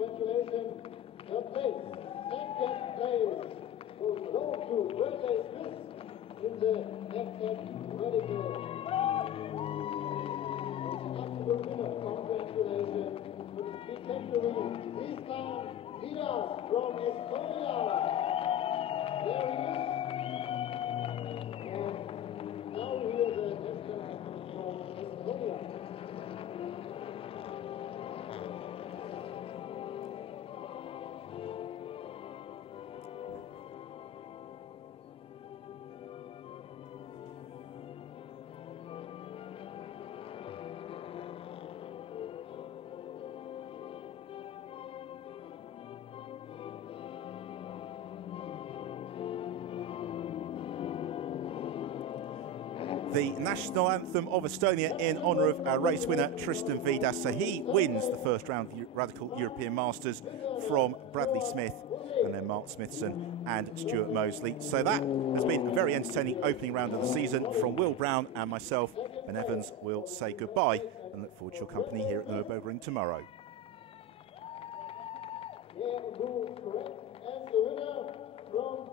congratulations. The place, second place, will go to Bradley Smith in the Hectic Medical. Absolute winner, congratulations. Spectacularly, this time, Vidas from Estonia. There he is. And now we hear the national anthem from Estonia. The national anthem of Estonia in honour of our race winner Tristan Vidas. So he wins the first round of the Radical European Masters from Bradley Smith and then Mark Smithson and Stuart Mosley. So that has been a very entertaining opening round of the season. From Will Brown and myself, Ben Evans, will say goodbye and look forward to your company here at the Nürburgring tomorrow. And the winner from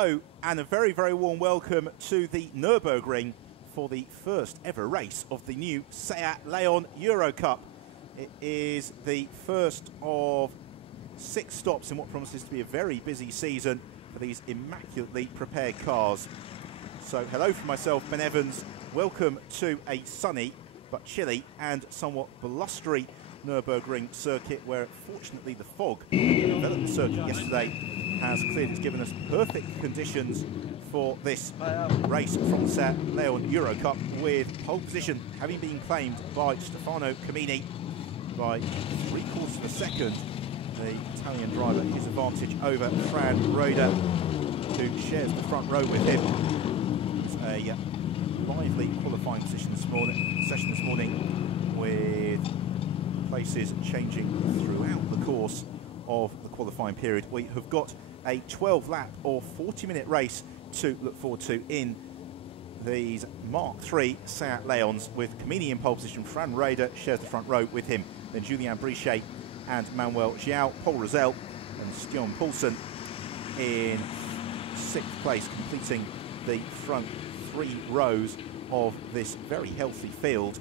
Oh, and a very, very warm welcome to the Nürburgring for the first ever race of the new Seat Leon Eurocup. It is the first of 6 stops in what promises to be a very busy season for these immaculately prepared cars. So hello from myself, Ben Evans. Welcome to a sunny but chilly and somewhat blustery Nürburgring circuit, where fortunately the fog that developed the circuit yesterday has cleared. It's given us perfect conditions for this race from the Seat Leon Eurocup, with pole position having been claimed by Stefano Camini by 3/4 of a second. The Italian driver, his advantage over Fran Roeder, who shares the front row with him. It's a lively qualifying session this morning, with places changing throughout the course of the qualifying period. We have got a 12-lap or 40-minute race to look forward to in these Mark III Seat Leons, with Camini in pole position. Fran Roeder shares the front row with him. Then Julien Brichet and Manuel Giao, Paul Rosell and Stian Poulsen in 6th place, completing the front 3 rows of this very healthy field.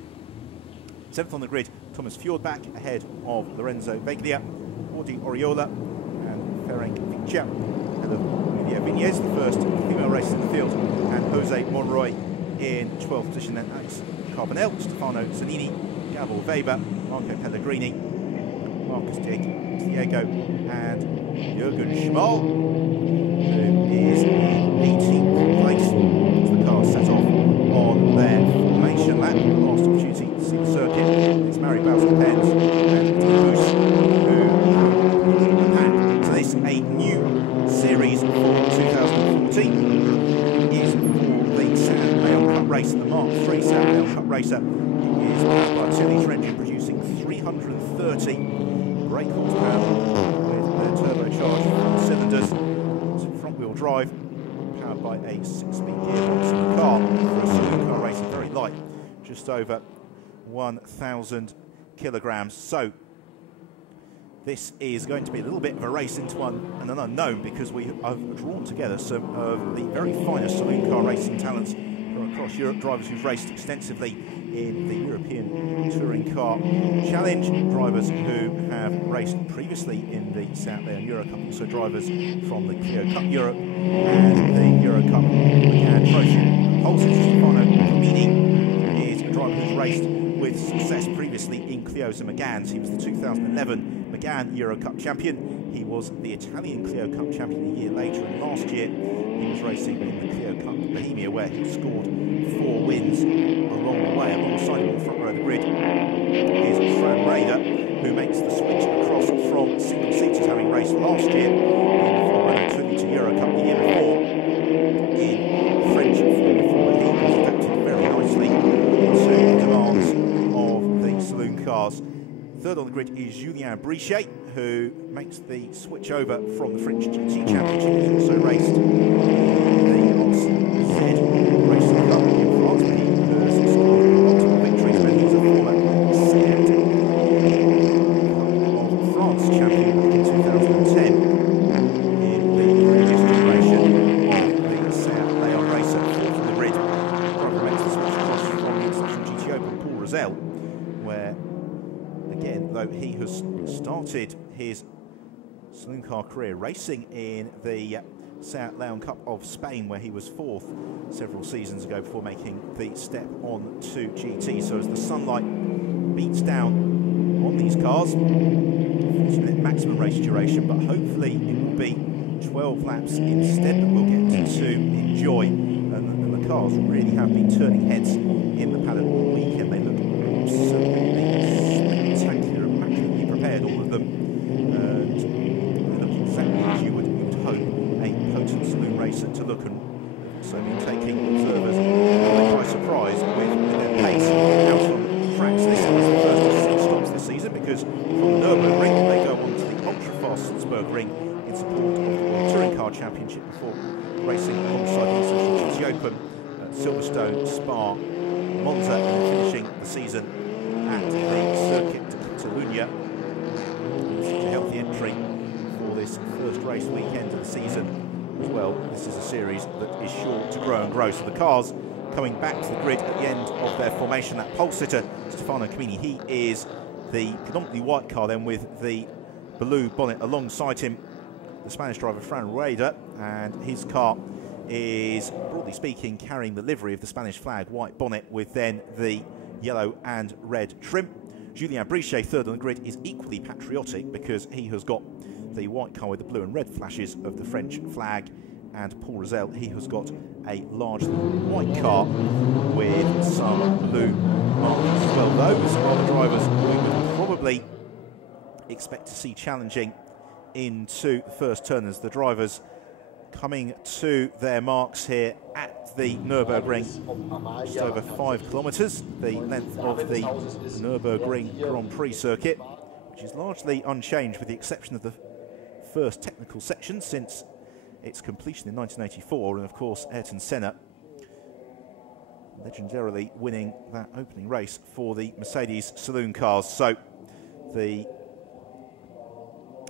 7th on the grid, Thomas Fjordbach ahead of Lorenzo Veglia, Audi Oriola and Ferenc Viccia ahead of Julia Viñez, the first female race in the field, and Jose Monroy in 12th position. Then Alex Carbonell, Stefano Zanini, Gabor Weber, Marco Pellegrini, Marcus Diego and Jürgen Schmal, who is in 18th place as the cars set off on their formation lap. Last opportunity to see the circuit. It's Mary Bowser-Pence and Bruce who the pack. So this, a new series for 2014, is for the Seat Leon Cup race. The Mark III Seat Leon Cup racer is powered by a 2-litre engine producing 330 brake horsepower with turbocharged cylinders. It's front-wheel drive, powered by a 6-speed gearbox in the car for a saloon car racing, very light, just over 1,000 kilograms. So this is going to be a little bit of a race into an unknown, because we have drawn together some of the very finest saloon car racing talents from across Europe, drivers who've raced extensively in the European Touring Car Challenge, drivers who have raced previously in the Seat Leon Eurocup, also drivers from the Clio Cup Europe and the Eurocup McCann Trophy. Polson Stefano Camini is a driver who's raced with success previously in Clios and Megans. He was the 2011 Megane Eurocup champion. He was the Italian Clio Cup champion a year later, and last year he was racing in the Clio Cup Bohemia, where he scored 4 wins along the way. Alongside him on the front row of the grid is Fran Roeder, who makes the switch across from single seaters, having raced last year in the Formula 22 Eurocup the year before in French Formula 4. He has adapted very nicely into the demands Third on the grid is Julien Brichet, who makes the switch over from the French GT Championship. He's also raced the Z Racing Cup in France, but he has scored multiple victories, and he's a former Seat Cup of France champion back in 2010 in the previous generation of the Seat Leon racer. Fourth on the grid, driver makes the switch across from the International GT Open, Paul Rosell, where again, though he has started his saloon car career racing in the Seat Leon Cup of Spain, where he was fourth several seasons ago before making the step on to GT. So as the sunlight beats down on these cars, 40-minute maximum race duration, but hopefully it will be 12 laps instead that we'll get to enjoy. And the cars really have been turning heads in the paddock all weekend. They look absolutely spectacular, immaculately prepared, all of them. And they look exactly as you would hope a potent saloon racer to look, and so been taking observers by surprise with their pace out on tracks. This is the first of 6 stops this season, because from the Nürburgring they go on to the ultra-fast Nürburgring in support of the World Touring Car Championship before racing alongside the International GT Open at Silverstone, Spa, Monza, and finishing the season at the Circuit Catalunya. Such a healthy entry for this first race weekend of the season as well. This is a series that is sure to grow and grow. So the cars coming back to the grid at the end of their formation. That pole sitter, Stefano Camini, he is the predominantly white car then with the blue bonnet. Alongside him, the Spanish driver Fran Rueda, and his car is, broadly speaking, carrying the livery of the Spanish flag, white bonnet with then the yellow and red trim. Julien Brichet, third on the grid, is equally patriotic because he has got the white car with the blue and red flashes of the French flag, and Paul Rosell, he has got a largely white car with some blue markings as well. Those are the drivers we would probably expect to see challenging into the first turn, as the drivers coming to their marks here at the Nürburgring. Just over 5 kilometres, the length of the Nürburgring Grand Prix circuit, which is largely unchanged with the exception of the first technical section since its completion in 1984, and of course Ayrton Senna legendarily winning that opening race for the Mercedes saloon cars. So the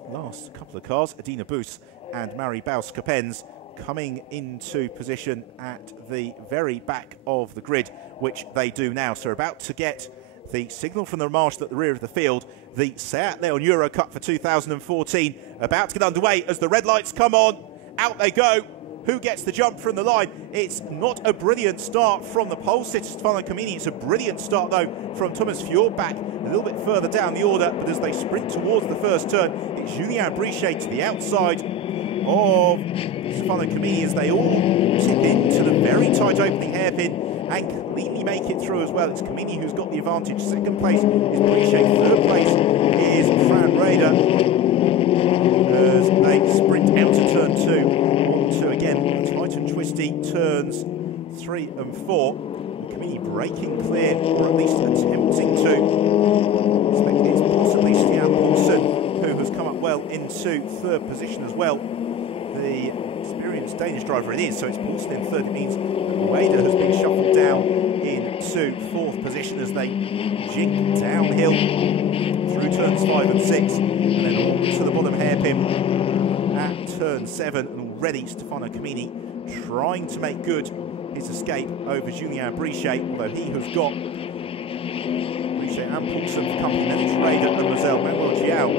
last couple of cars, Adina Boos and Mari Baus-Coppens, coming into position at the very back of the grid, which they do now. So we're about to get the signal from the marshal at the rear of the field. The Seat Leon Eurocup for 2014 about to get underway as the red lights come on. Out they go. Who gets the jump from the line? It's not a brilliant start from the pole sitter, Stefano Camini. It's a brilliant start, though, from Thomas Fjordbach a little bit further down the order. But as they sprint towards the first turn, it's Julien Brichet to the outside of Stefano Camini as they all tip into the very tight opening hairpin and cleanly make it through as well. It's Camini who's got the advantage. Second place is Brichet. Third place is Fran Rueda as they sprint out to turn 2. So again, tight and twisty turns 3 and 4. Camini breaking clear, or at least attempting to. It's possibly Stian Poulsen who has come up well into third position as well. The experienced Danish driver it is, so it's Poulsen in third. It means Rueda has been shuffled down into fourth position as they jig downhill through turns 5 and 6, and then on to the bottom hairpin at turn 7. And already Stefano Camini trying to make good his escape over Julien Brichet, although he has got Brichet and Poulsen for company. Then it's Rueda and Rosell. Manuel Jiao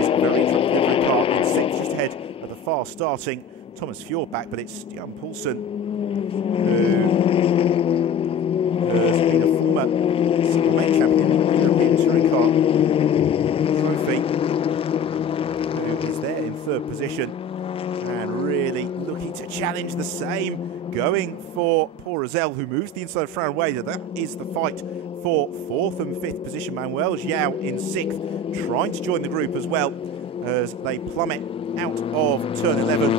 is very truck-delivering car in 6th, just ahead of the fast starting Thomas Fjordbach, but it's Stian Poulsen who has been a former single main champion in the European Touring Car Trophy, who is there in third position and really looking to challenge the same. Going for Paul Rosell, who moves the inside of Fran Rueda. That is the fight for 4th and 5th position. Manuel Jiao in 6th, trying to join the group as well as they plummet out of turn 11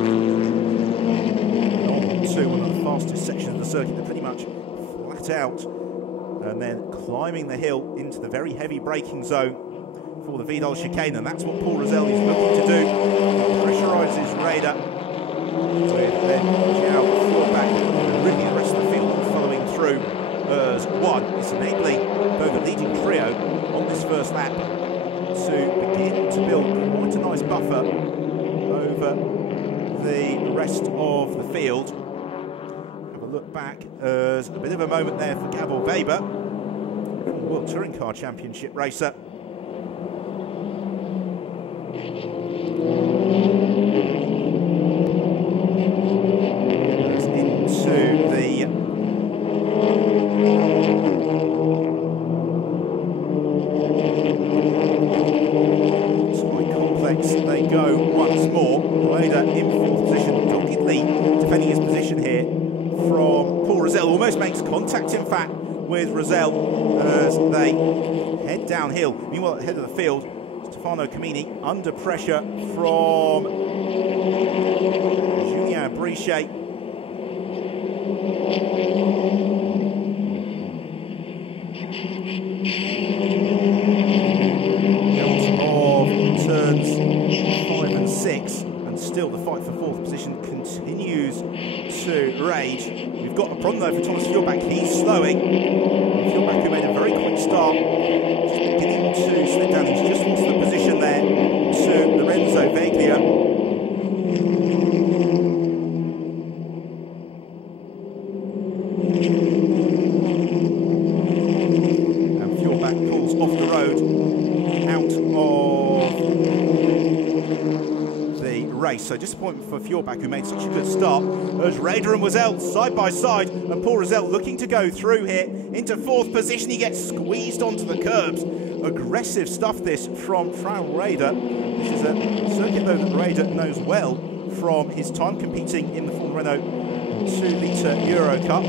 on to one of the fastest sections of the circuit. They're pretty much flat out and then climbing the hill into the very heavy braking zone for the Vidal chicane, and that's what Paul Rosell is looking to do. Pressurises Raider with then João back, and really the rest of the field following through as one. It's enabling both the leading trio on this first lap to begin to build quite a nice buffer over the rest of the field. Have a look back as a bit of a moment there for Gabor Weber, World Touring Car Championship racer. They go once more. Rueda in fourth position, doggedly defending his position here from Paul Rosell. Almost makes contact, in fact, with Rosell as they head downhill. Meanwhile, at the head of the field, Stefano Camini under pressure from Julien Brichet. Turns 5 and 6, and still the fight for fourth position continues to rage. We've got a problem though for Thomas Fjordbach. He's slowing. Fjordbach, who made a very quick start, just beginning to slip down. He's just lost the position there to Lorenzo Veglia. And Fjordbach pulls off the road out of the race. So disappointment for Fjordbach, who made such a good start, as Raider and Rosell side by side, and Paul Rosell looking to go through here into fourth position. He gets squeezed onto the curbs. Aggressive stuff this from Fran Raider. This is a circuit though that Raider knows well from his time competing in the Formula Renault 2-litre Eurocup.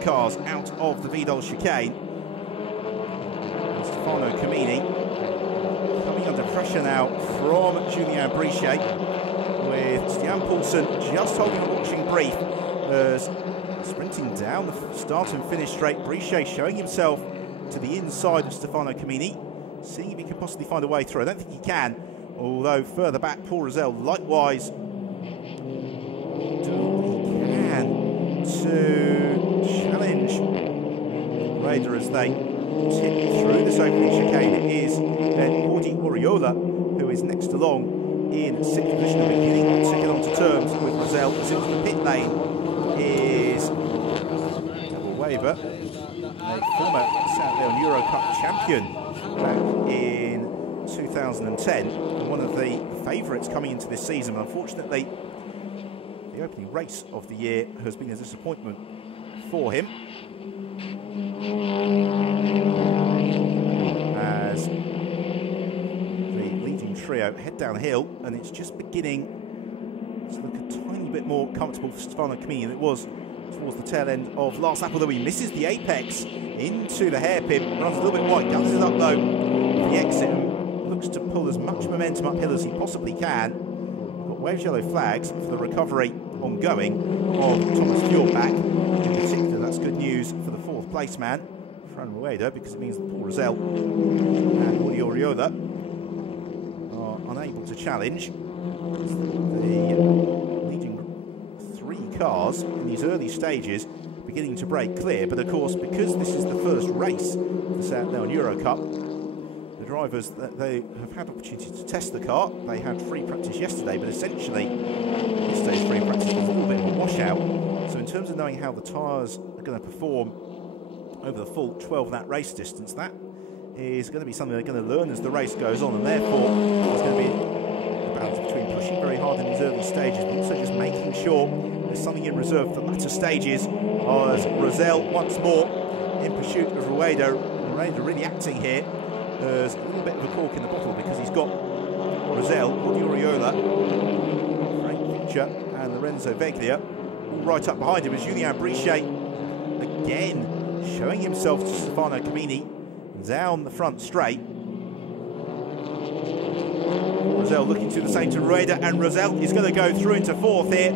Cars out of the Vidal chicane. And Stefano Camini coming under pressure now from Julien Brichet, with Stian Poulsen just holding a watching brief as sprinting down the start and finish straight. Brichet showing himself to the inside of Stefano Camini, seeing if he can possibly find a way through. I don't think he can, although further back Paul Rosell likewise to challenge Raider as they tip through this opening chicane. It is Jordi Oriola who is next along in sixth position and beginning to get onto terms with Rosell, as into the pit lane is Weber, a former Saint Leon Eurocup champion back in 2010, and one of the favourites coming into this season. Unfortunately, the opening race of the year has been a disappointment for him, as the leading trio head downhill, and it's just beginning to look a tiny bit more comfortable for Stefano Camini than it was towards the tail end of last lap, although he misses the apex into the hairpin, runs a little bit wide, guns it up though for the exit, and looks to pull as much momentum uphill as he possibly can. Got waves yellow flags for the recovery ongoing of Thomas Fjordbach. In particular, that's good news for the fourth place man, Fran Rueda, because it means that Paul Rosell and Jordi Oriola are unable to challenge. The leading three cars in these early stages beginning to break clear, but of course, because this is the first race of the Saint Leon Eurocup, the drivers, that they have had opportunity to test the car. They had free practice yesterday, but essentially yesterday's free practice was a little bit of a washout. So in terms of knowing how the tyres are going to perform over the full 12-lap race distance, that is going to be something they're going to learn as the race goes on, and therefore there's going to be a balance between pushing very hard in these early stages, but also just making sure there's something in reserve for the latter stages, as Rosell once more in pursuit of Rueda. Rueda really acting here as a little bit of a cork in the bottle, because he's got Rosell, Jordi Oriola, Frank Fincher and Lorenzo Veglia all right up behind him, as Julien Brichet again showing himself to Stefano Camini down the front straight. Rosell looking to do the same to Rueda, and Rosell is going to go through into fourth here.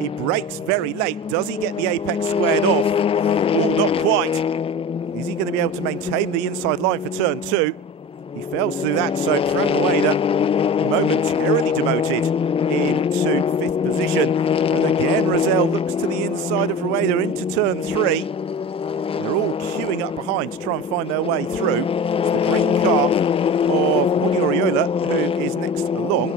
He brakes very late. Does he get the apex squared off? Oh, not quite. Is he going to be able to maintain the inside line for turn 2? He fails to do that, so Rueda momentarily demoted into 5th position. And again, Rosell looks to the inside of Rueda into turn 3. They're all queuing up behind to try and find their way through. It's the green car of Oriola, who is next along.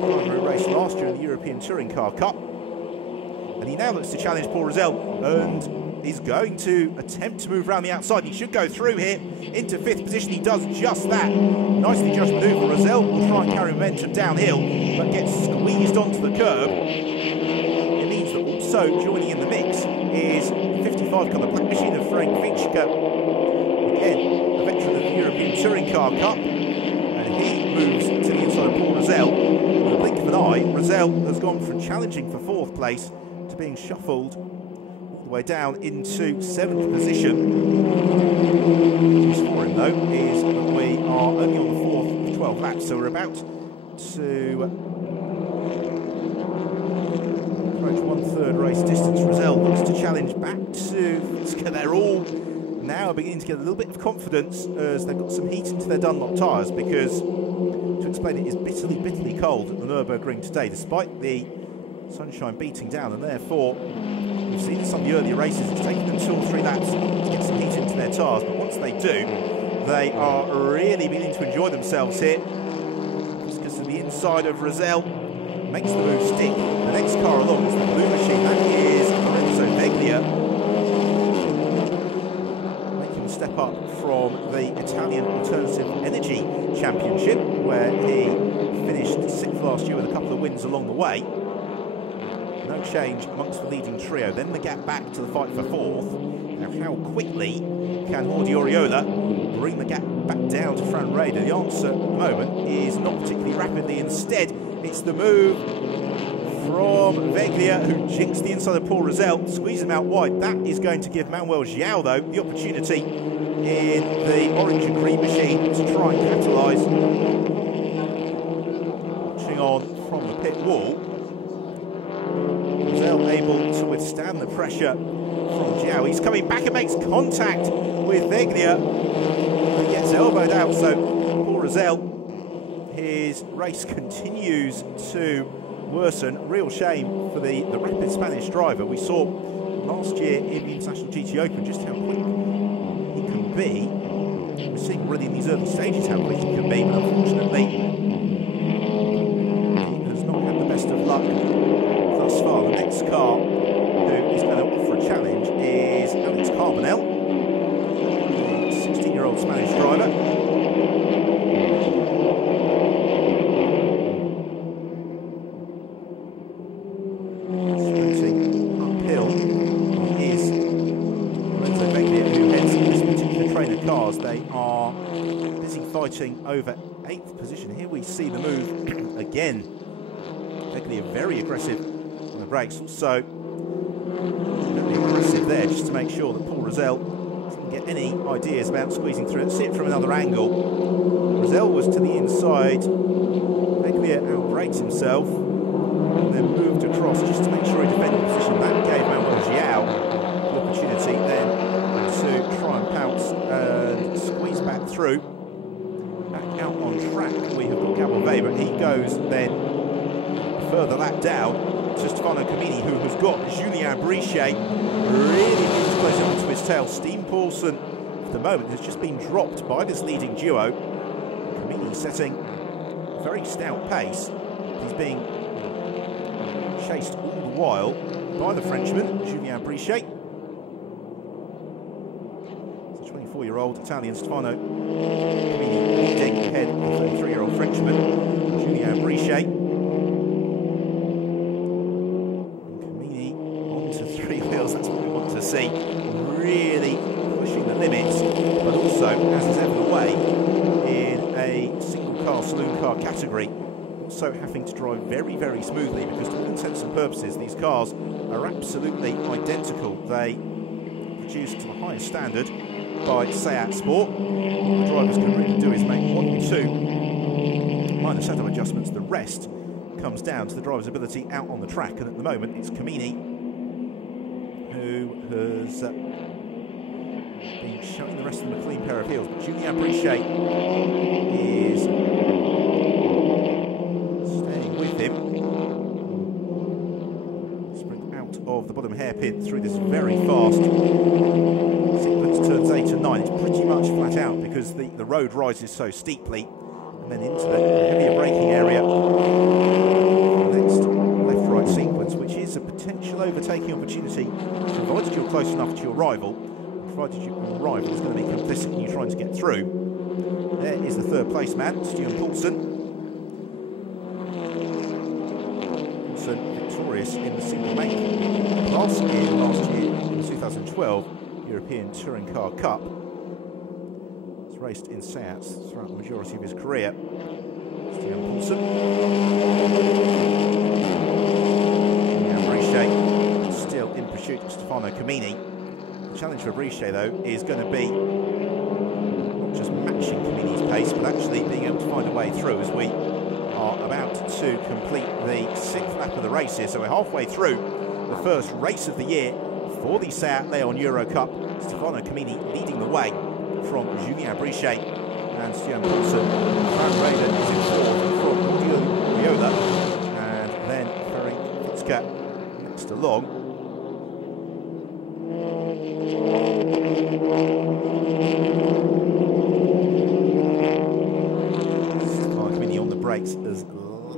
Primary race last year in the European Touring Car Cup. And he now looks to challenge Paul Rosell, and he's going to attempt to move around the outside. He should go through here into 5th position. He does just that. Nicely judged manoeuvre. Rosell will try and carry momentum downhill, but gets squeezed onto the curb. It means that also joining in the mix is 55 colour black machine of Frank Vinchka. Again, a veteran of the European Touring Car Cup. And he moves to the inside of Paul Rosell. With a blink of an eye, Rosell has gone from challenging for 4th place to being shuffled all the way down into 7th position. News for him, though, is that we are only on the 4th of 12 laps, so we're about to approach 1/3 race distance. Rosell looks to challenge back to Vinchka. They're all now beginning to get a little bit of confidence as they've got some heat into their Dunlop tyres, because, to explain it, is bitterly cold at the Nürburgring today, despite the sunshine beating down, and therefore we've seen in some of the earlier races it's taken them 2 or 3 laps to get some heat into their tyres, but once they do, they are really beginning to enjoy themselves here. Just because of the inside of Rosell makes the move stick. The next car along is the blue machine. That is Lorenzo Veglia, making a step up from the Italian Alternative Energy Championship, where he finished 6th last year with a couple of wins along the way. No change amongst the leading trio. Then the gap back to the fight for 4th. Now, how quickly can Jordi Oriola bring the gap back down to Fran Rueda? The answer at the moment is not particularly rapidly. Instead, it's the move from Veglia, who jinxed the inside of Paul Rosell, squeezes him out wide. That is going to give Manuel João, though, the opportunity in the orange and green machine to try and capitalise. Watching on from the pit wall. Rosell able to withstand the pressure from João. He's coming back and makes contact with Veglia and gets elbowed out. So Paul Rosell, his race continues to worsen. Real shame for the rapid Spanish driver. We saw last year in the International GT Open just how quick he can be. We're seeing really in these early stages how quick he can be, but unfortunately he has not had the best of luck thus far. The next car who is going to offer a challenge is Alex Carbonell, the 16-year-old Spanish driver. Sprinting uphill is Lorenzo Veglia, who heads this particular train of cars. They are busy fighting over 8th position. Here we see the move again. Veglia very aggressive on the brakes, so very aggressive there just to make sure that Paul Rosell doesn't get any ideas about squeezing through it. See it from another angle. Rosell was to the inside. Veglia outbraked himself and then moved across just to make sure he defended the position. That gave Manuel João the opportunity then to try and pounce and squeeze back through. Back out on track, we have got Gabor Weber. He goes then further lap down to Stefano Camini, who has got Julien Brichet really close onto his tail. Steen Paulsen, at the moment, has just been dropped by this leading duo. Camini setting a very stout pace. He's being chased all the while by the Frenchman, Julien Brichet. The 24-year-old Italian Stefano Camini leading ahead of the 33-year-old Frenchman, Julien Brichet. See, really pushing the limits, but also, as is ever the way in a single car saloon car category, also having to drive very smoothly, because to all intents and purposes these cars are absolutely identical. They produced to the highest standard by Seat Sport. What the drivers can really do is make one minor setup adjustments. The rest comes down to the driver's ability out on the track, and at the moment it's Camini who has been showing the rest of them a clean pair of heels. But Julien Brichet is staying with him. Sprint out of the bottom hairpin through this very fast sequence, turns 8 and 9. It's pretty much flat out because the road rises so steeply, and then into the heavier braking area. Next left-right sequence, which is a potential overtaking opportunity, provided you're close enough to your rival. Provided your rival is going to be complicit in you trying to get through. There is the third place man, Stuart Poulsen. Poulsen victorious in the single make last year in 2012 European Touring Car Cup. He's raced in Seats throughout the majority of his career. Stuart Poulsen. Brichet still in pursuit of Stefano Camini. The challenge for Brichet, though, is going to be not just matching Camini's pace, but actually being able to find a way through as we are about to complete the 6th lap of the race here. So we're halfway through the first race of the year for the Seat Leon Eurocup. Stefano Camini leading the way from Julien Brichet and Stuart Poulsen. Frank Raider is in fourth from Riola, and then Ferenc Fitzka next along. Stefano Camini on the brakes as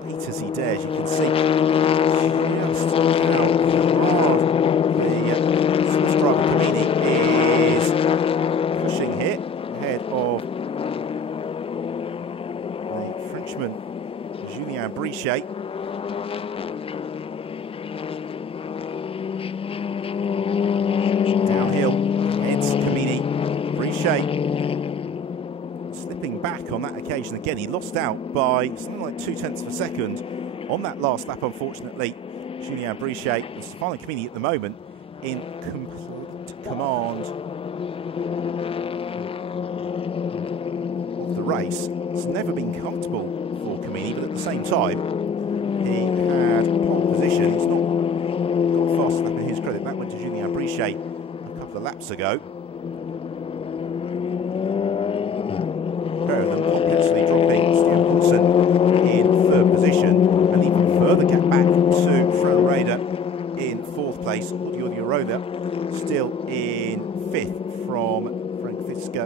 late as he dares. You can see just how hard the subscriber Camini is pushing here ahead of the Frenchman Julien Brichet. Downhill heads Camini. Brichet slipping back on that occasion again. He lost out by something like 0.2 of a second on that last lap, unfortunately. Julien Brichet and Stefano Camini at the moment in complete command of the race. It's never been comfortable for Camini, but at the same time, he had pole position. He's not got fast lap in his credit. That went to Julien Brichet a couple of laps ago. Pair of them complexly dropping Stuart Poulsen in third position, and even further gap back to Frank Raider in fourth place. Audio Roda still in fifth from Ferenc Fitzka,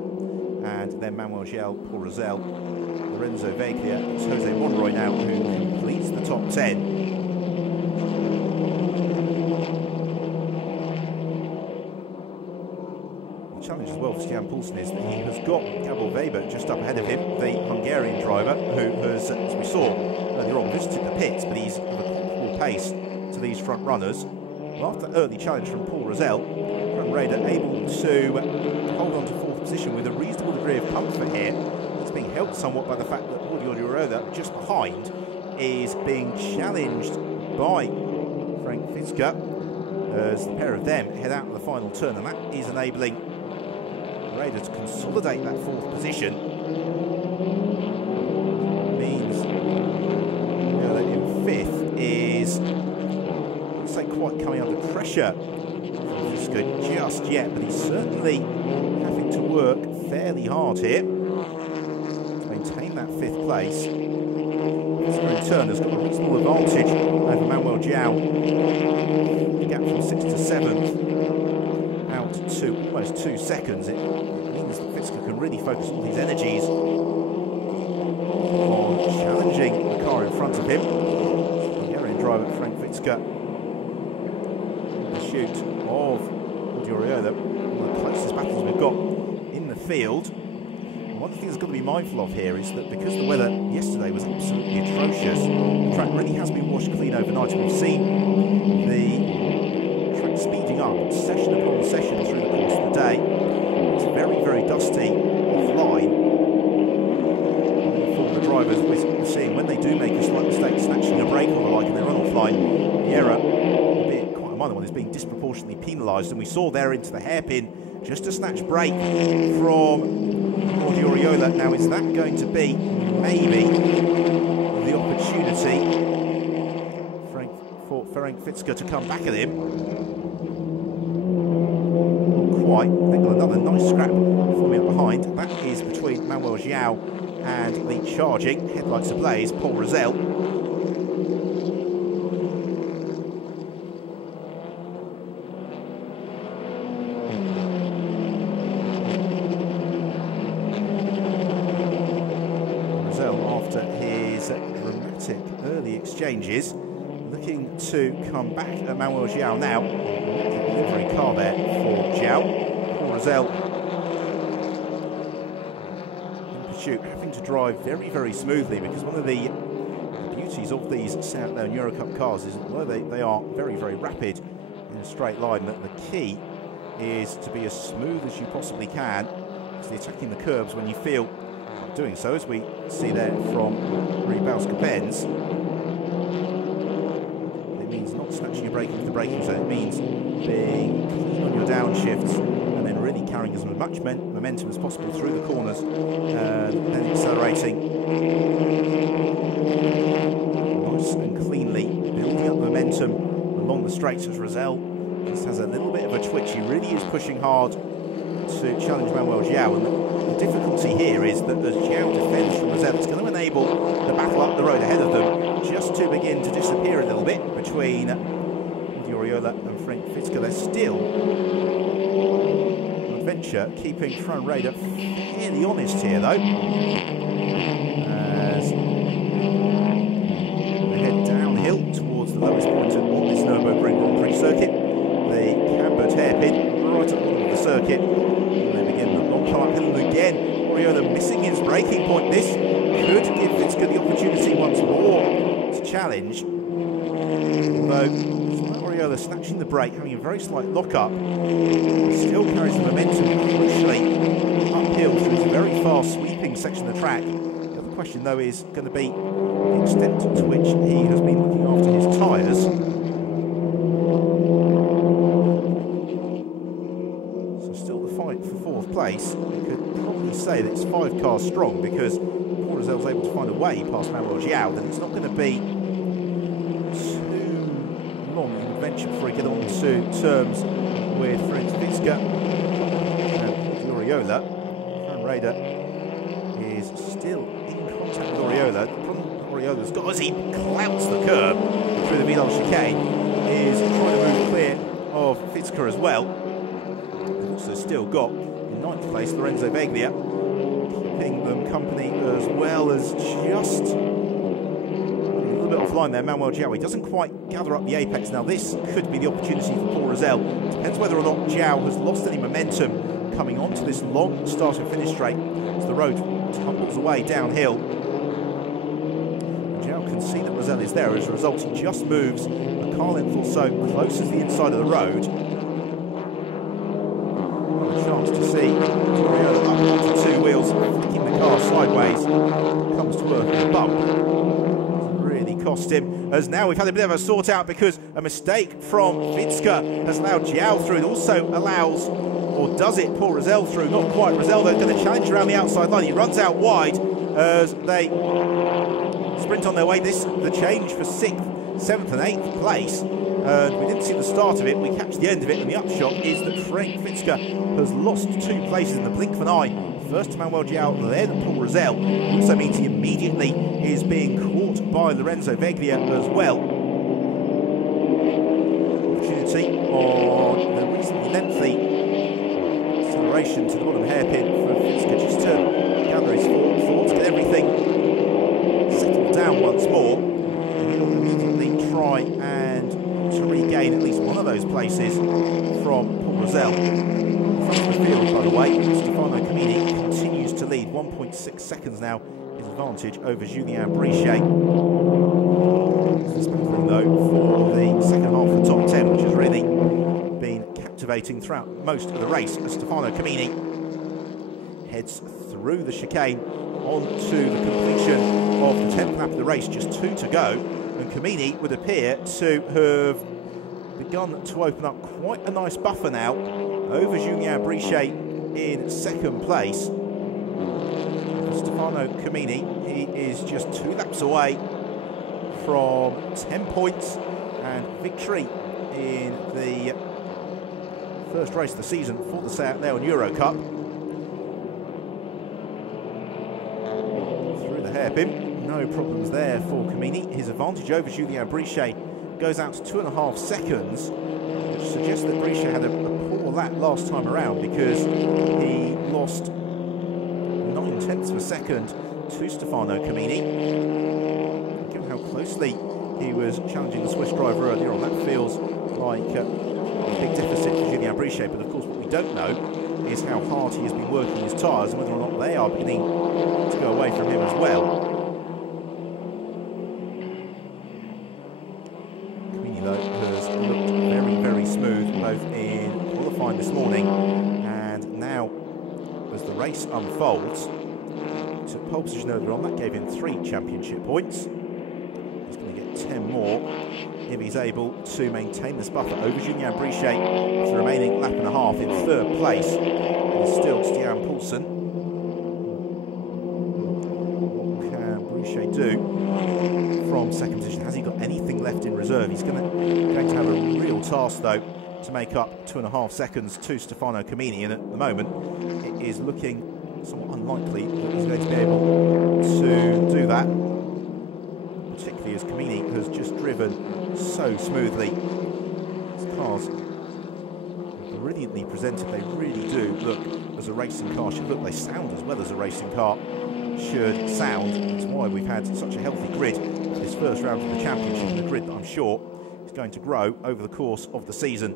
and then Manuel Giel, Paul Rosell, Lorenzo Veglia. It's Jose Monroy now who completes the top 10. The challenge as well for Stuart Poulsen is that he has got Gabor Weber just up ahead of him, the Hungarian driver, who has, as we saw earlier on, visited the pits, but he's of a comparable pace to these front runners. Well, after that early challenge from Paul Rosell, Frank Raider able to hold on to fourth position with a reasonable degree of comfort here. It's being helped somewhat by the fact that Audio Roda, just behind, is being challenged by Ferenc Fitzka as the pair of them head out of the final turn, and that is enabling Raider to consolidate that fourth position. Means that in fifth is, I'd say, quite coming under pressure from Fitzka just yet, but he's certainly having to work fairly hard here to maintain that fifth place. Fitzka in turn has got a reasonable advantage over Manuel Giel. The gap from 6th to 7th out to almost 2 seconds. It means that Fitzka can really focus all his energies on challenging the car in front of him. Hungarian driver Ferenc Fitzka in pursuit of Audio Riola, one of the closest battles we've got in the field. And one of the things I've got to be mindful of here is that because the weather yesterday was absolutely atrocious, the track really has been washed clean overnight, and we've seen the track speeding up session upon session through the course of the day. It's very, very dusty offline. For the drivers, we're seeing when they do make a slight mistake, snatching a brake or the like, and they run offline, the error, albeit quite a minor one, is being disproportionately penalised. And we saw there into the hairpin just a snatch brake from Audio Riola. Now, is that going to be maybe Ferenc Fitzker to come back at him. Not quite. I think another nice scrap forming up behind. That is between Manuel João and the charging, headlights ablaze, Paul Rosell. Early exchanges, looking to come back at Manuel João now. Delivery car there for João. Paul Rosell in pursuit, having to drive very, very smoothly, because one of the beauties of these Seat Leon Eurocup cars is although they are very, very rapid in a straight line, that the key is to be as smooth as you possibly can. It's the attacking the curbs when you feel doing so, as we see there from Rybelska-Benz. It means not snatching your braking with the braking zone. It means being clean on your downshifts and then really carrying as much momentum as possible through the corners and then accelerating nice and cleanly, building up momentum along the straights as Rosell just has a little bit of a twitch. He really is pushing hard to challenge Manuel João, and the difficulty here is that as João defends from Rosell, it's going to enable the battle up the road ahead of them just to begin to disappear a little bit between Oriola and Ferenc Fitzker. They're still an adventure, keeping Fran Raider fairly honest here though, as they head downhill towards the lowest point on this Nürburgring Grand Prix circuit, the cambered hairpin right at the bottom of the circuit. Uphill again. Oriola missing his braking point. This could give Fitzker the opportunity once more to challenge. Although Oriola snatching the brake, having a very slight lock-up, still carries the momentum crucially uphill through this very fast sweeping section of the track. The other question though is going to be the extent to which he has been looking after his tyres. For fourth place, we could probably say that it's 5 cars strong, because Paul Rosell's able to find a way past Manuel João. Then it's not going to be too long an adventure before we get on to terms with Ferenc Fitzker and Oriola. Fran Raider is still in contact with Oriola. The problem Oriola's got as he clouts the curb through the Vidal chicane is trying to move clear of Fitzker as well. Also still got in 9th place Lorenzo Veglia, keeping them company as well as just a little bit offline there. Manuel João, he doesn't quite gather up the apex. Now this could be the opportunity for Paul Rosell. Depends whether or not João has lost any momentum coming onto this long start and finish straight as the road tumbles away downhill. João can see that Rosell is there. As a result, he just moves a car length or so closer to the inside of the road. Chance to see Oriola up onto 2 wheels, flicking the car sideways, comes to earth with a bump. Doesn't really cost him, as now we've had a bit of a sort out because a mistake from Fitzker has allowed João through. It also allows, or does it, Paul Rosell through. Not quite. Rosell though going to challenge around the outside line. He runs out wide as they sprint on their way. This the change for 6th, 7th and 8th place. We didn't see the start of it, we catch the end of it, and the upshot is that Ferenc Fitzker has lost 2 places in the blink of an eye. First to Manuel João, then Paul Rosell. It also means he immediately is being caught by Lorenzo Veglia as well. Opportunity on the reasonably lengthy acceleration to the bottom hairpin for Fitzker just to gather his thoughts, get everything settled down once more, and he'll immediately try and to regain at least one of those places from Paul Rosell. Front of the field, by the way, Stefano Camini continues to lead, 1.6 seconds now, his advantage over Julien Brichet. This is battling though for the second half of the top 10, which has really been captivating throughout most of the race, as Stefano Camini heads through the chicane onto the completion of the 10th lap of the race, just 2 to go. And Camini would appear to have begun to open up quite a nice buffer now over Julien Brichet in 2nd place. Stefano Camini, he is just 2 laps away from 10 points and victory in the first race of the season for the Seat Leon Eurocup. Through the hairpin, no problems there for Camini. His advantage over Julien Brichet goes out to 2.5 seconds, which suggests that Brichet had a poor lap last time around because he lost 9/10 of a second to Stefano Camini. Given how closely he was challenging the Swiss driver earlier on, that feels like a big deficit for Julien Brichet. But of course, what we don't know is how hard he has been working his tyres and whether or not they are beginning to go away from him as well. Camini, though, has looked very, very smooth both in qualifying this morning and now as the race unfolds. Took pole position earlier on, that gave him 3 championship points. He's going to get 10 more if he's able to maintain this buffer over Julien Brichet for the remaining lap and a half in 3rd place. It is still Stian Poulsen. What can Brichet do from 2nd position? Has he got anything left in reserve? He's going to have a real task, though, to make up 2.5 seconds to Stefano Camini, and at the moment it is looking somewhat unlikely that he's going to be able to do that, particularly as Camini has just driven so smoothly. These cars are brilliantly presented. They really do look as a racing car should look. They sound as well as a racing car should sound. That's why we've had such a healthy grid this first round of the championship, and a grid that I'm sure is going to grow over the course of the season.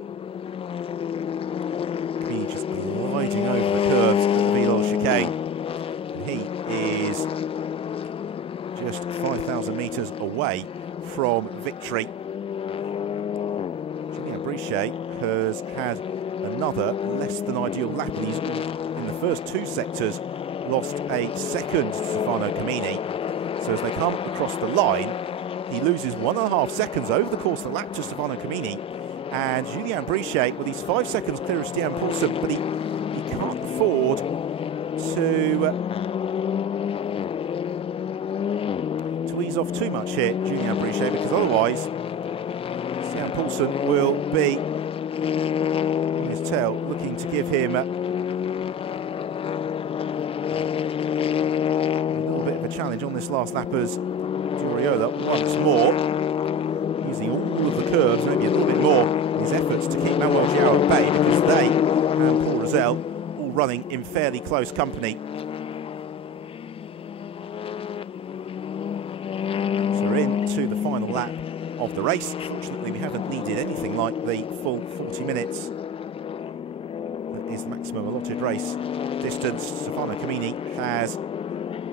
Camini just gliding over the curves at the Vidal chicane. And he is just 5,000 metres away from victory. Julien Brichet has had another less than ideal lap, and he's in the first 2 sectors lost a second to Stefano Camini. So as they come across the line, he loses 1.5 seconds over the course of the lap to Stefano Camini, and Julien Brichet, well, he's 5 seconds clear of Stian Poulsen, but he can't afford to ease off too much here, Julien Brichet, because otherwise Stian Poulsen will be on his tail, looking to give him a little bit of a challenge on this last lap as Oriola once more using all of the curves, maybe a little bit more in his efforts to keep Manuel João at bay, because they and Paul Rosell all running in fairly close company. So we're into the final lap of the race. Fortunately, we haven't needed anything like the full 40 minutes. That is the maximum allotted race distance. Stefano Camini has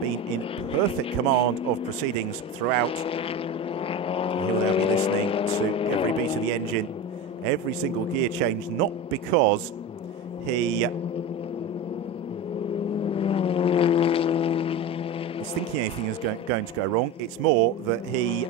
been in perfect command of proceedings throughout. He'll now be listening to every beat of the engine, every single gear change, not because he is thinking anything is going to go wrong. It's more that he,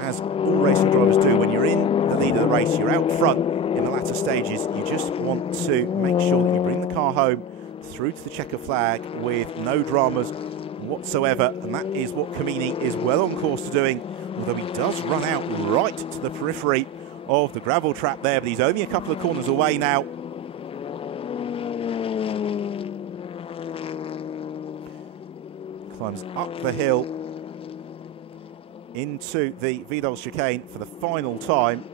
as all racing drivers do, when you're in the lead of the race, you're out front in the latter stages, you just want to make sure that you bring the car home through to the checker flag with no dramas whatsoever, and that is what Camini is well on course to doing, although he does run out right to the periphery of the gravel trap there, but he's only a couple of corners away now. Climbs up the hill into the Vidal chicane for the final time.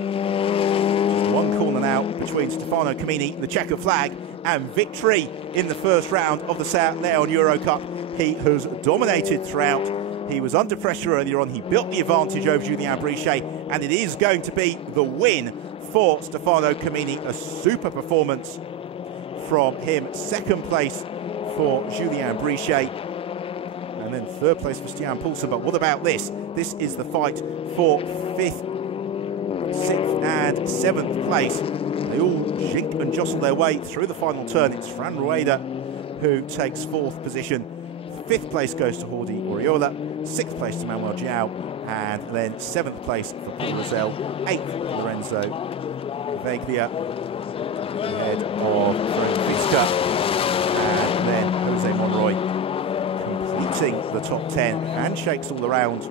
Just 1 corner now between Stefano Camini, the checker flag, and victory in the first round of the Seat Leon Eurocup. He has dominated throughout. He was under pressure earlier on. He built the advantage over Julien Brichet, and it is going to be the win for Stefano Camini. A super performance from him. 2nd place for Julien Brichet, and then 3rd place for Stian Poulsen. But what about this? This is the fight for 5th, 6th and 7th place. They all jink and jostle their way through the final turn. It's Fran Rueda who takes 4th position. 5th place goes to Jordi Oriola, 6th place to Manuel João, and then 7th place for Paul Rosell, 8th for Lorenzo Veglia, ahead of Frank Fiska, and then Jose Monroy completing the top 10. Handshakes all around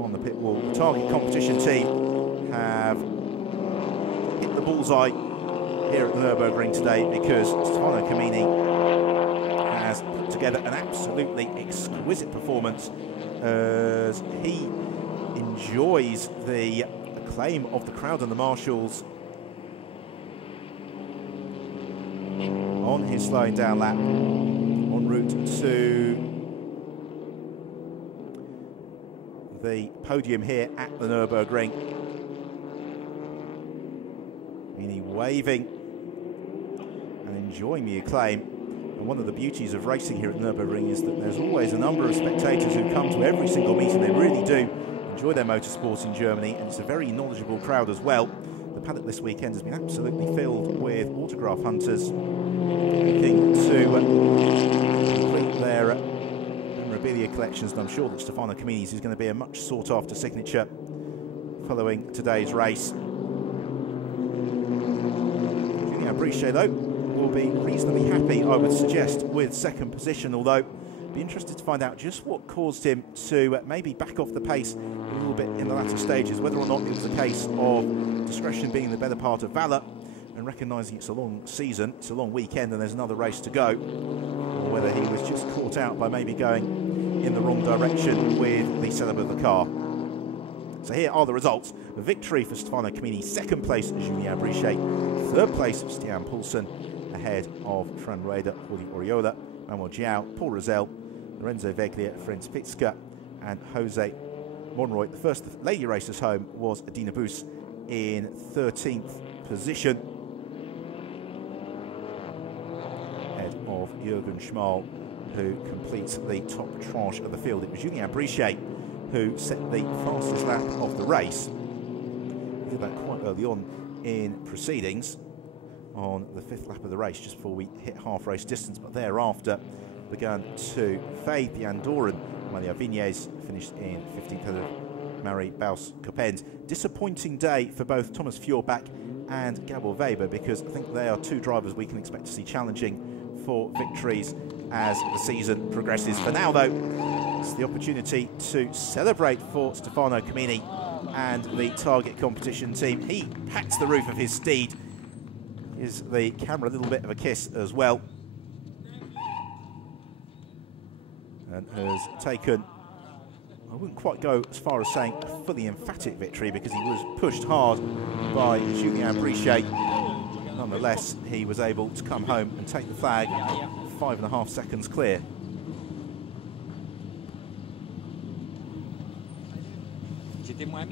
on the pit wall. The target competition team have hit the bullseye here at the Nürburgring today, because Stefano Camini has put together an absolutely exquisite performance as he enjoys the acclaim of the crowd and the marshals on his slowing down lap en route to the podium here at the Nürburgring. Camini waving and enjoying the acclaim. And one of the beauties of racing here at Nürburgring is that there's always a number of spectators who come to every single meeting. They really do enjoy their motorsport in Germany, and it's a very knowledgeable crowd as well. The paddock this weekend has been absolutely filled with autograph hunters looking to complete their memorabilia collections, and I'm sure that Stefano Camini's is going to be a much sought after signature following today's race. Appreciate though will be reasonably happy, I would suggest, with second position, although be interested to find out just what caused him to maybe back off the pace a little bit in the latter stages, whether or not it was a case of discretion being the better part of valour and recognising it's a long season, it's a long weekend and there's another race to go, or whether he was just caught out by maybe going in the wrong direction with the setup of the car. So here are the results. The victory for Stefano Camini, second place Julien Brichet, third place Stian Poulsen, ahead of Fran Rueda, Jordi Oriola, Manuel Jiao, Paul Rosell, Lorenzo Veglia, Franz Pitzka and Jose Monroy. The first lady racers home was Adina Boos in 13th position, ahead of Jürgen Schmal, who completes the top tranche of the field. It was Julien Brichet who set the fastest lap of the race. We did that quite early on in proceedings on the 5th lap of the race, just before we hit half race distance, but thereafter began to fade. The Andorran Malia Vignez finished in 15th ahead of Marie Baus-Coppens. Disappointing day for both Thomas Fjordbach and Gabor Weber, because I think they are two drivers we can expect to see challenging for victories as the season progresses. For now though, it's the opportunity to celebrate for Stefano Camini and the target competition team. He pats the roof of his steed, gives the camera a little bit of a kiss as well, and has taken, I wouldn't quite go as far as saying a fully emphatic victory, because he was pushed hard by Julien Brichet. Nonetheless, he was able to come home and take the flag 5.5 seconds clear. And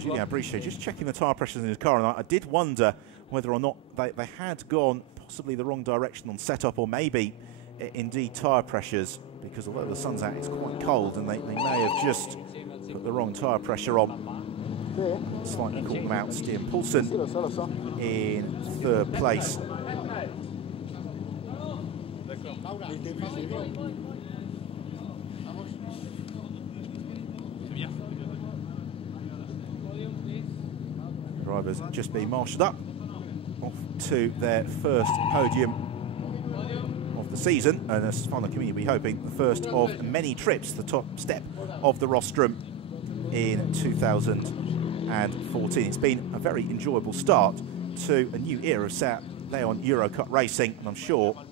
Julien Brichet just checking the tyre pressures in his car, and I did wonder whether or not they had gone possibly the wrong direction on setup, or maybe indeed tyre pressures, because although the sun's out, it's quite cold, and they may have just put the wrong tyre pressure on. Slightly caught them out. Stian Poulsen in third place. Drivers just being marshalled up off to their first podium of the season, and as Stefano Camini will be hoping, the first of many trips, the top step of the rostrum in 2014. It's been a very enjoyable start to a new era of Seat Leon Eurocup racing, and I'm sure as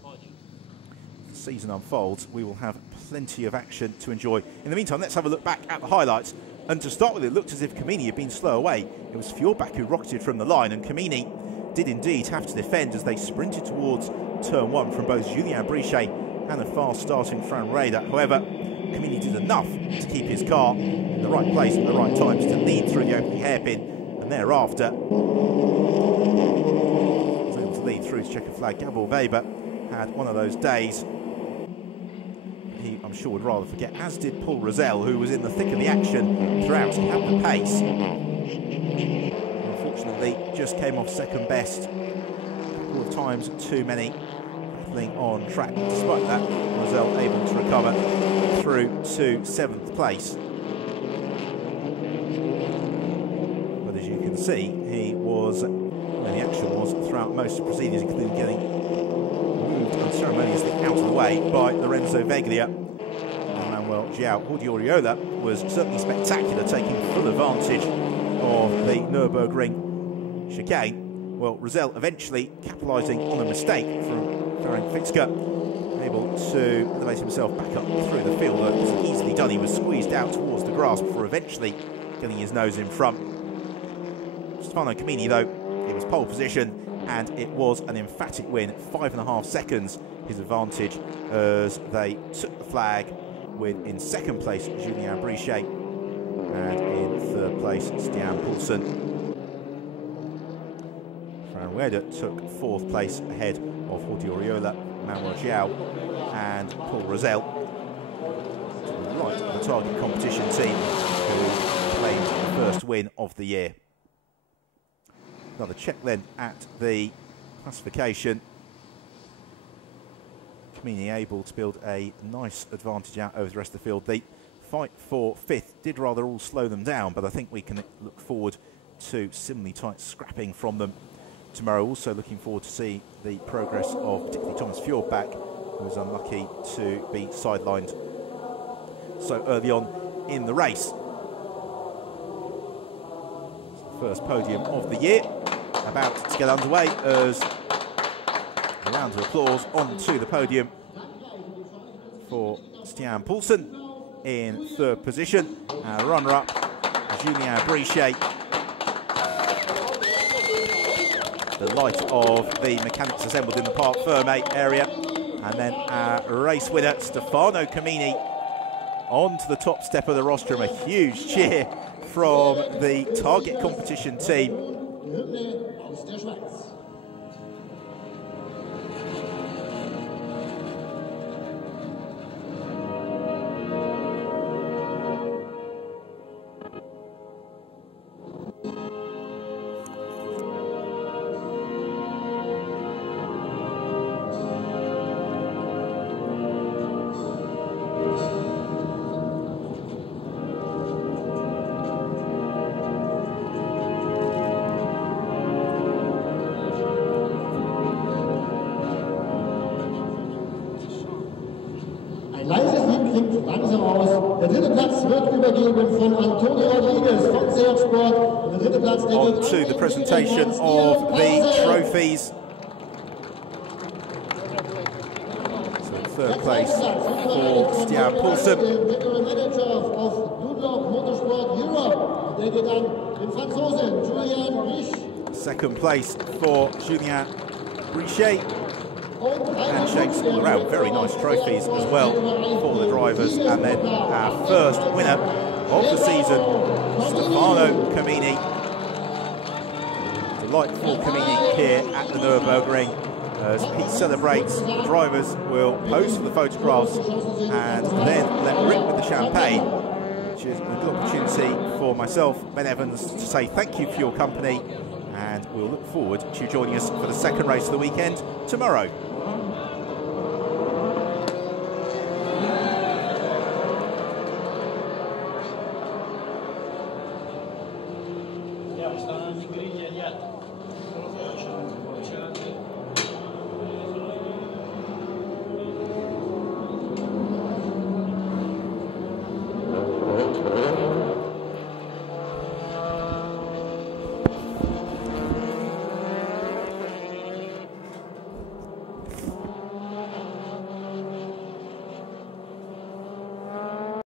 the season unfolds we will have plenty of action to enjoy. In the meantime, let's have a look back at the highlights. And to start with, it looked as if Camini had been slow away. It was Fjordbach who rocketed from the line, and Camini did indeed have to defend as they sprinted towards turn one from both Julien Brichet and a fast-starting Fran Rueda. However, Camini did enough to keep his car in the right place at the right times to lead through the opening hairpin, and thereafter was able to lead through to checker flag. Gabor Weber had one of those days he, I'm sure, would rather forget, as did Paul Rosell, who was in the thick of the action throughout. He had the pace. Unfortunately, just came off second best. A couple of times too many battling on track. Despite that, Rosell able to recover through to 7th place. But as you can see, he was, and the action was throughout most of the proceedings, including getting moved unceremoniously out of the way by Lorenzo Veglia. And Manuel Jiao. Jordi Oriola was certainly spectacular, taking full advantage of the Nürburgring chicane. Well, Rosell eventually capitalising on a mistake from Ferenc Fitzka, able to elevate himself back up through the field. It was easily done. He was squeezed out towards the grass before eventually getting his nose in front. Stefano Camini, though, it was pole position, and it was an emphatic win. 5.5 seconds his advantage as they took the flag with, in second place, Julien Brichet, and in third place, Stian Poulsen. Fran Rueda took fourth place ahead of Jordi Oriola, Manuel Jiao and Paul Rosell, to the right of the target competition team who claimed the first win of the year. Another check then at the classification. Camini able to build a nice advantage out over the rest of the field. The fight for fifth did rather all slow them down, but I think we can look forward to similarly tight scrapping from them tomorrow. Also looking forward to see the progress of particularly Thomas Fjordbach, who was unlucky to be sidelined so early on in the race. First podium of the year about to get underway as a round of applause onto the podium for Stian Poulsen in third position. Runner-up, Julien Brichet. The light of the mechanics assembled in the Parc Fermé area. And then our race winner, Stefano Camini, onto the top step of the rostrum. A huge cheer from the target competition team. Leises Lied klingt langsam aus. Der dritte Platz wird übergeben von Antonio Rodriguez von Seat Sport. Und der dritte Platz on to the presentation of the trophies. So third place for Stian Poulsen. General Manager of Dunlop Motorsport Europe. Der geht an den Franzosen Julien Brichet. Second place for Julien Brichet. Handshakes all around, very nice trophies as well for the drivers. And then our first winner of the season, Stefano Camini. Delightful Camini here at the Nürburgring. As he celebrates, the drivers will pose for the photographs and then let rip with the champagne, which is a good opportunity for myself, Ben Evans, to say thank you for your company, and we'll look forward to you joining us for the second race of the weekend tomorrow. Ja, we staan aan de green, ja.